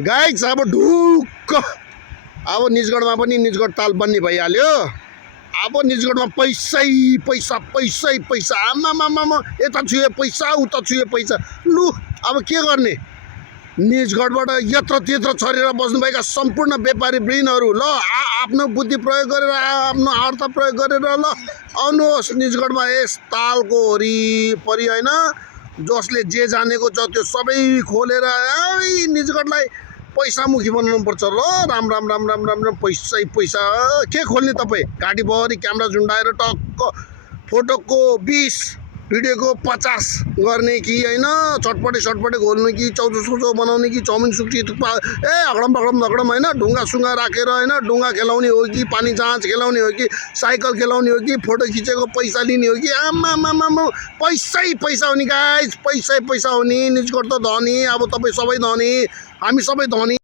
Guys अब ढुक्क अब निजगढमा पनि निजगढ ताल बन्ने भइहाल्यो। अब निजगढमा पैसै पैसा पैसै पैसा आमामामा यता छुए पैसा उता छुए पैसा। लु अब के गर्ने? निजगढबाट यत्र त्यत्र छरेर बस्नुभएका सम्पूर्ण व्यापारी वृन्दहरू ल आफ्नो बुद्धि प्रयोग गरेर आफ्नो अर्थ प्रयोग गरेर ल आउनुहोस् निजगढमा यस तालको वरिपरि होइन। जसले जे जानेको छ त्यो सबै खोलेर निजगढलाई पैसामुखी बनाउनु पर्छ ल। राम राम राम राम राम राम पैसै पैसा। के खोल्ने तपाईँ? घाँटीभरि क्यामेरा झुन्डाएर टक्क फोटोको 20 भिडियोको 50 गर्ने कि होइन? चटपटे सटपटे घोल्ने कि चौचो सोचो बनाउने कि चाउमिन सुक्टी थुक्पा हकडम पकडम धकडम होइन? ढुङ्गा सुङ्गा राखेर होइन? ढुङ्गा खेलाउने हो कि पानी जहाज खेलाउने हो कि साइकल खेलाउने हो कि फोटो खिचेको पैसा लिने हो कि? आमामामा पैसै पैसा हो नि गाइस, पैसै पैसा हो नि। निजगढ त धनी, अब तपाईँ सबै धनी, हामी सबै धनी।